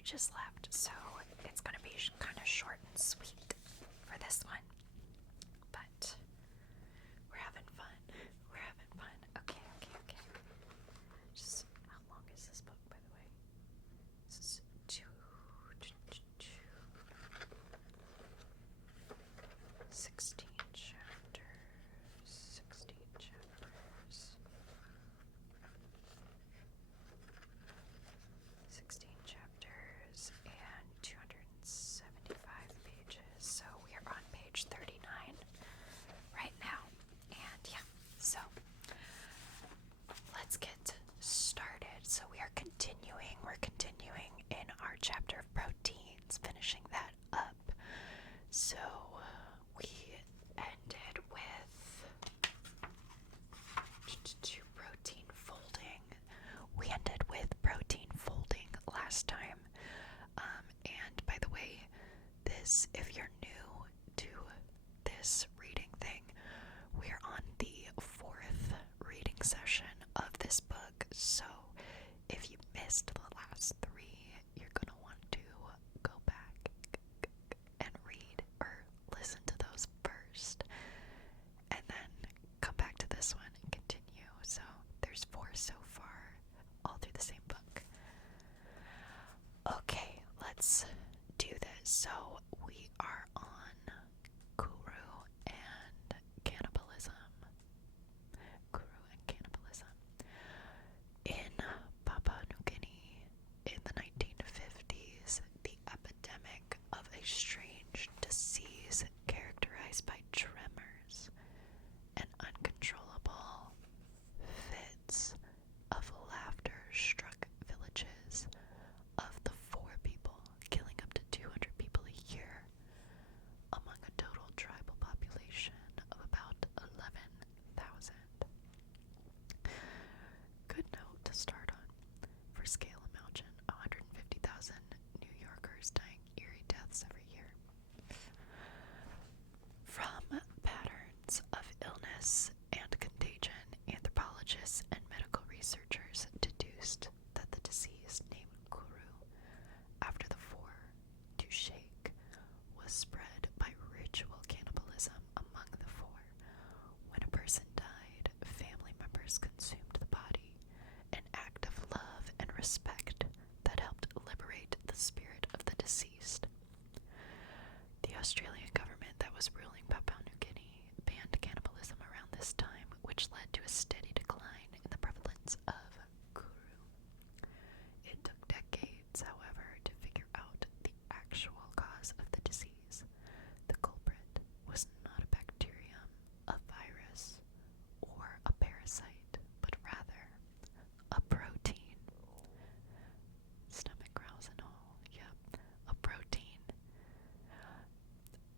pages left, so it's going to be kind of short and sweet for this one. But we're having fun. We're having fun. Okay. Just, how long is this book, by the way? This is 16 chapters. 16 chapters. 16 chapters and 275 pages. So we are on page 39 right now. And yeah, so let's get started. So we are continuing. We're continuing in our chapter of proteins, finishing that up. So we ended with protein folding. We ended with protein folding last time. And by the way, this, if you're new to this reading thing, we're on the 4th reading session of this book. So if you missed the last 3, you're gonna want to go back and read or listen to those first, and then come back to this one and continue. So there's 4 so far, all through the same book. Okay, let's do this. So we are on kuru and cannibalism. Kuru and cannibalism. In Papua New Guinea in the 1950s, the epidemic of a strange disease characterized by tremors and uncontrollable fits of laughter struck villages of the 4 people, killing up to 200 people a year, among a total tribal population of about 11,000. Good note to start on. For scale, imagine 150,000 New Yorkers dying eerie deaths every year. From patterns of illness and contagion, anthropologists and medical researchers deduced that the disease named kuru, after the 4 to shake, was spread by ritual cannibalism among the 4. When a person died, family members consumed the body, an act of love and respect that helped liberate the spirit of the deceased. The Australian government that was ruling Papua New Guinea banned cannibalism around this time, which led to a steady decline in the prevalence of kuru. It took decades, however, to figure out the actual cause of the disease. The culprit was not a bacterium, a virus, or a parasite, but rather a protein. Stomach growls and all, yep, a protein.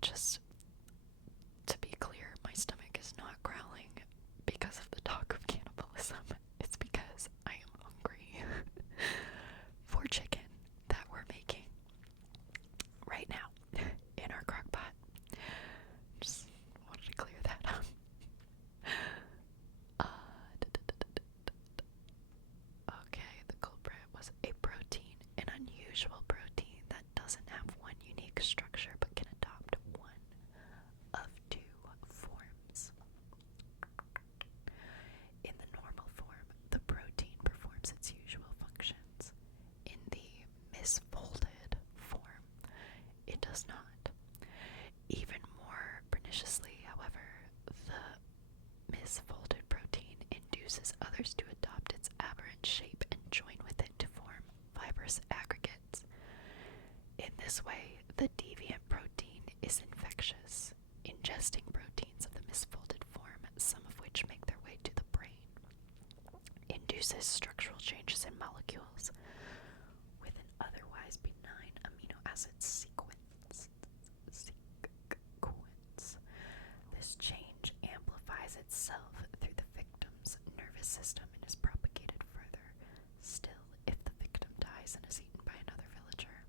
Just to be clear, my stomach is not growling because of the talk of cannibalism. It's because I am hungry for chicken that we're making right now in our crock pot. Just wanted to clear that up. Okay, the culprit was a protein, an unusual protein that doesn't have one unique structure but can adopt one of 2 forms. In the normal form, the protein performs its usual functions. In the misfolded form, it does not. Even more perniciously, however, the misfolded protein induces others to adopt its aberrant shape and join with it to form fibrous aggregates. In this way, the deviant protein is infectious, ingesting proteins of the misfolded form, some of which make their way to the brain, induces structural changes in molecules with an otherwise benign amino acid sequence. This change amplifies itself through the victim's nervous system and is propagated further. Still, if the victim dies and is eaten by another villager,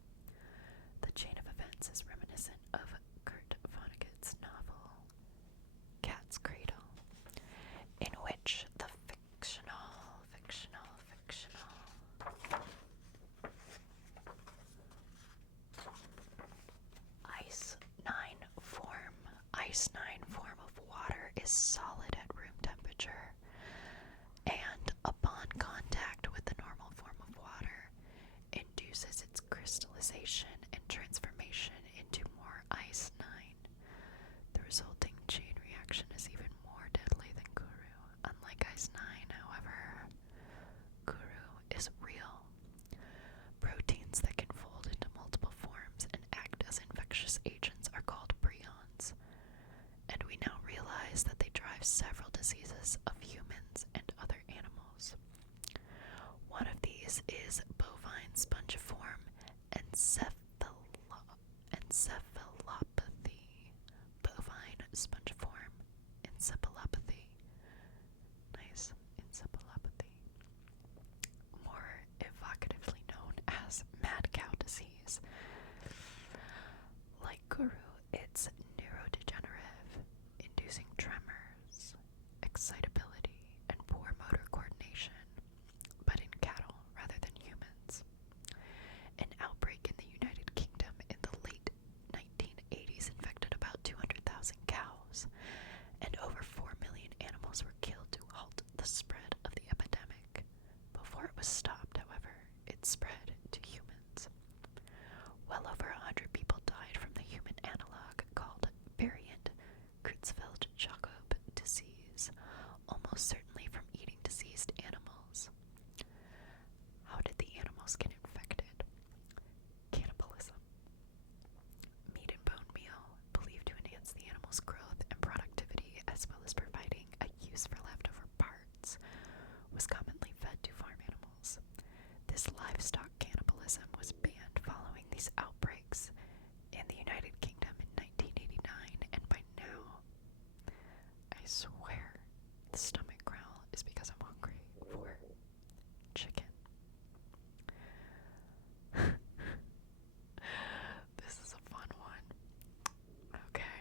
the chain of events is reminiscent of Kurt Vonnegut's novel Cat's Cradle, in which the fictional diseases of humans and other animals. One of these is bovine spongiform encephalopathy. Bovine spongiform encephalopathy. Nice, encephalopathy. More evocatively known as mad cow disease. Like kuru, it's neurodegenerative, inducing tremors, excitability, and poor motor coordination, but in cattle rather than humans. An outbreak in the United Kingdom in the late 1980s infected about 200,000 cows, and over 4 million animals were killed to halt the spread of the epidemic. Before it was stopped, however, it spread to humans. Well over 100 people died from the human analog called variant Creutzfeldt-Jakob disease, almost certainly from eating diseased animals. How did the animals get infected? Cannibalism. Meat and bone meal, believed to enhance the animal's growth and productivity as well as providing a use for leftover parts, was commonly fed to farm animals. This livestock cannibalism was banned following these outbreaks in the United Kingdom in 1989, and by now, I swear, the stomach growl is because I'm hungry for chicken. This is a fun one. Okay.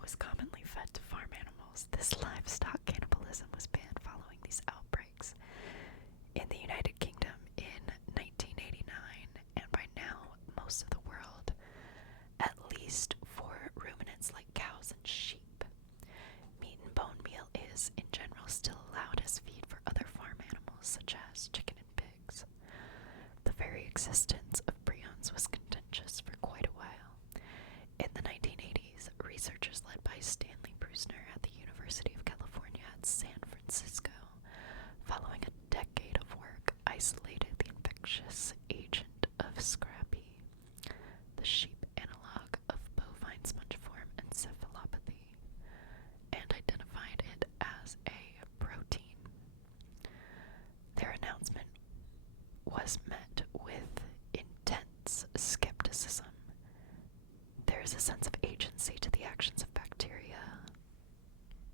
Was commonly fed to farm animals. This livestock cannibalism was banned following these outbreaks in the United Kingdom in 1989, and by now, most of the world, at least for ruminants like cows and sheep. Meat and bone meal is, in general, still allowed as feed for other farm animals such as chicken and pigs. The very existence of prions was contentious for quite a while. In the 1980s, researchers led by Stanley Brusner at the University of California at San Francisco, following a decade of work, isolated the infectious agent of scrappy, the sheep analog of bovine spongiform encephalopathy, and identified it as a protein. Their announcement was met with intense skepticism. There is a sense of agency to the actions of bacteria,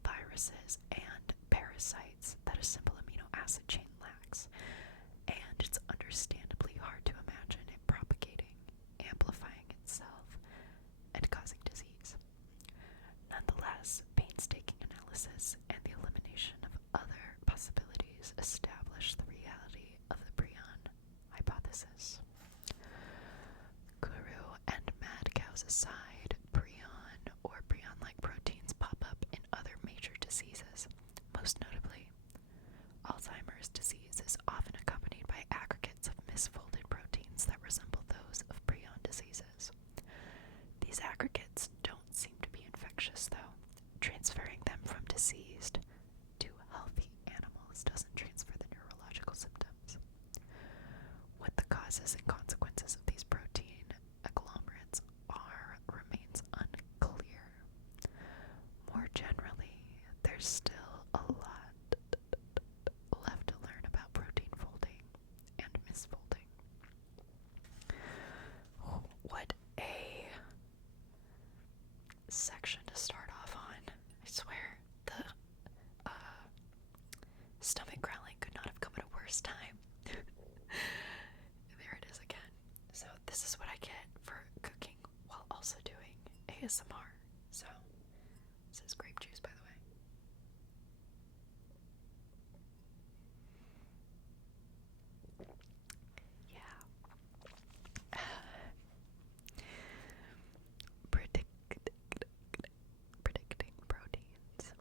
viruses, and parasites that a simple amino acid chain lacks, and it's understandably hard to imagine it propagating, amplifying itself, and causing disease. Nonetheless, painstaking analysis and the elimination of other possibilities established the reality of the prion hypothesis. Kuru and mad cows aside, prion or prion-like proteins pop up in other major diseases. Most notably, Alzheimer's disease is often accompanied by aggregates of misfolded proteins that resemble those of prion diseases. These aggregates don't seem to be infectious, though. Transferring them from diseased to healthy animals doesn't transfer the neurological symptoms. What the causes and consequences of these protein agglomerates are remains unclear. More generally, there's still a lot left to learn about protein folding and misfolding. What a section to start off on. I swear, the stomach growling could not have come at a worse time. There it is again. So this is what I get for cooking while also doing ASMR. So this is grape juice, by the way. Yeah. Predicting proteins.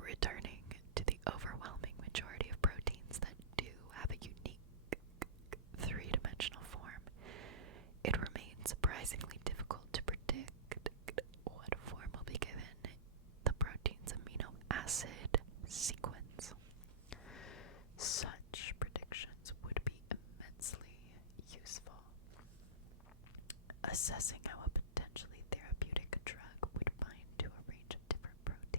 Returning to the overwhelming majority of proteins that do have a unique three-dimensional form, it remains surprisingly difficult to predict what form will be given the protein's amino acid sequence. Such predictions would be immensely useful. Assessing how a potentially therapeutic drug would bind to a range of different proteins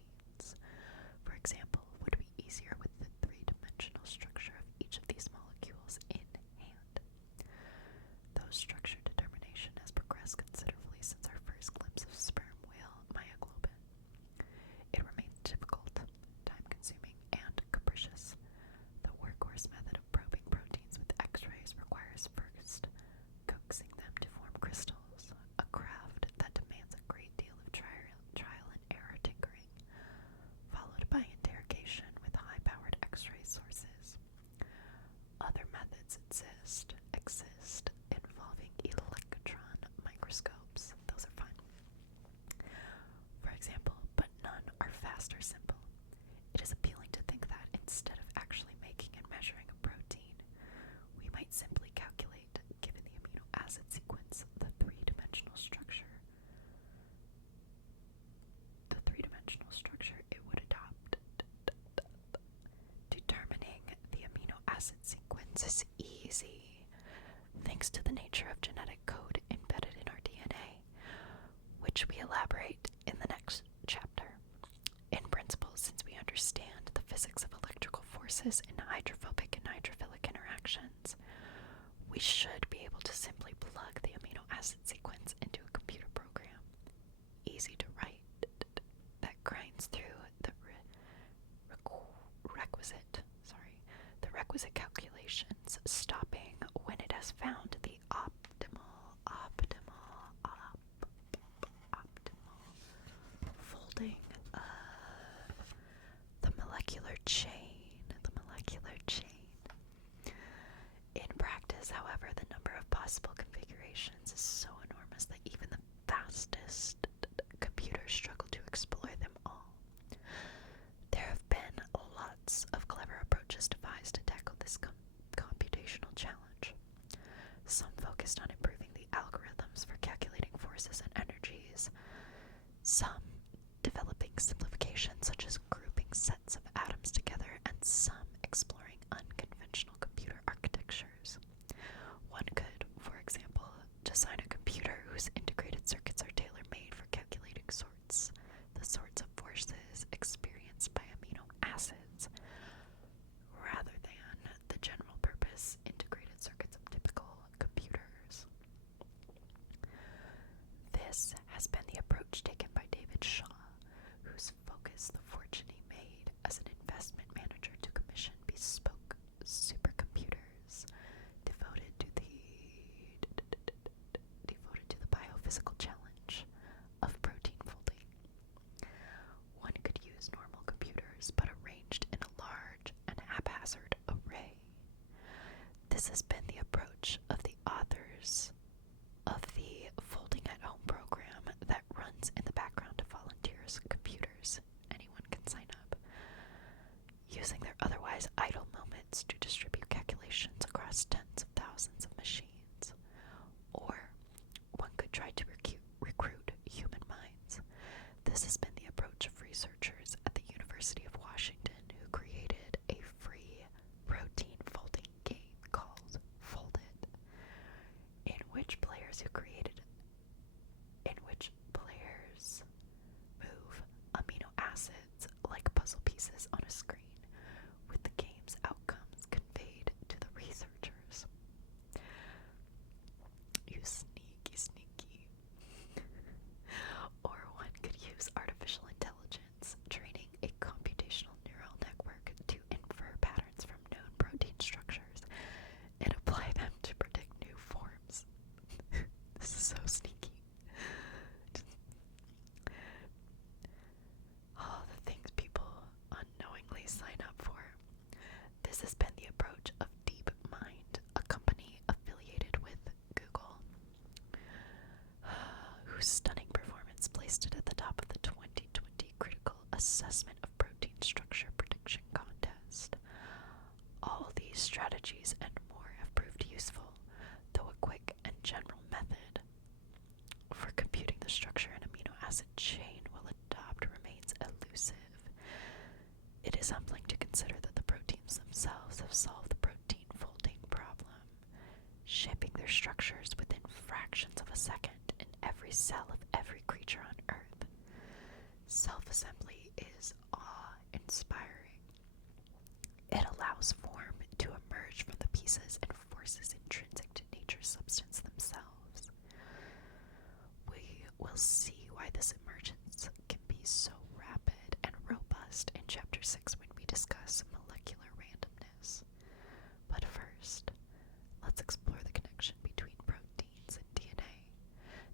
acid sequence is easy, thanks to the nature of genetic code embedded in our DNA, which we elaborate in the next chapter. In principle, since we understand the physics of electrical forces in hydrophobic and hydrophilic interactions, we should be able to simply plug the amino acid sequence into a computer program, easy to write, that grinds through the requisite calculations, stopping when it has found the optimal folding of the molecular chain. In practice, however, the number of possible configurations is so enormous that even the fastest computers struggle to explore them all. There have been lots of clever approaches devised to tackle this computational challenge. Some focused on improving the algorithms for calculating forces and energies, some developing simplifications such as grouping sets of atoms together, and some exploring unconventional computer architectures. One could, for example, design a computer whose integrated circuits are tailor-made for calculating the sorts of forces experienced by amino acids, rather than the general purpose integrated circuits of typical computers. This has been the approach taken by David Shaw, whose focus the fortune he made as an investment manager to commission bespoke supercomputers devoted to the biophysical challenge of protein folding. One could use normal computers, but arranged in a large and haphazard array. This has been the approach of the authors of the Folding at Home program that runs in the background of volunteers' computers. Anyone can sign up, using their otherwise idle moments to distribute calculations across tens of thousands of machines. Or one could try to recruit human minds. This has been the approach of researchers at the University of Washington, who created a free protein folding game called Fold It, in which players move amino acids like puzzle pieces on a screen, with the game's outcomes conveyed to the researchers. You sneaky. Or one could use artificial intelligence, training a computational neural network to infer patterns from known protein structures and apply them to predict new forms. This is so sneaky. All the things people unknowingly sign up for. This has been the approach of DeepMind, a company affiliated with Google, whose stunning performance placed it at the top of the 2020 Critical Assessment of Protein Structure Prediction Contest. All these strategies and more have proved useful, though a quick and general method for computing the structure an amino acid chain will adopt remains elusive. It is humbling to consider that the proteins themselves have solved the protein folding problem, shaping their structures within fractions of a second in every cell of every creature on Earth. Self-assembly is awe-inspiring. It allows form to emerge from the pieces and forces intrinsic to nature's substance themselves. We will see why this emergence can be so rapid and robust in Chapter 6 when we discuss molecular randomness. But first, let's explore the connection between proteins and DNA,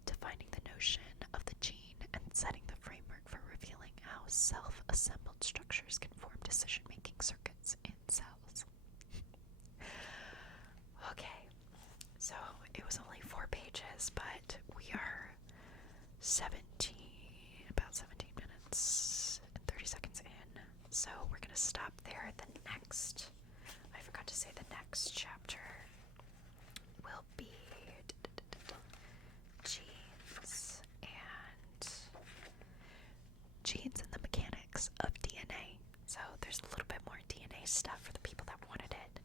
defining the notion of the gene and setting the framework for revealing how self-assembled structures can form decision-making circuits in cells. Okay, so it was only 4 pages, but we are about 17 minutes and 30 seconds in, so we're going to stop there. I forgot to say the next chapter will be genes and the mechanics of DNA. So there's a little bit more DNA stuff for the people that wanted it.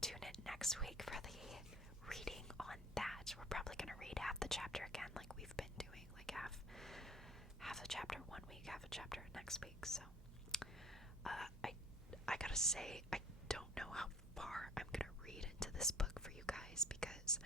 tune in next week for the reading on that. We're probably gonna read half the chapter again, like we've been doing, like half a chapter one week, half a chapter next week. So, I gotta say, I don't know how far I'm gonna read into this book for you guys because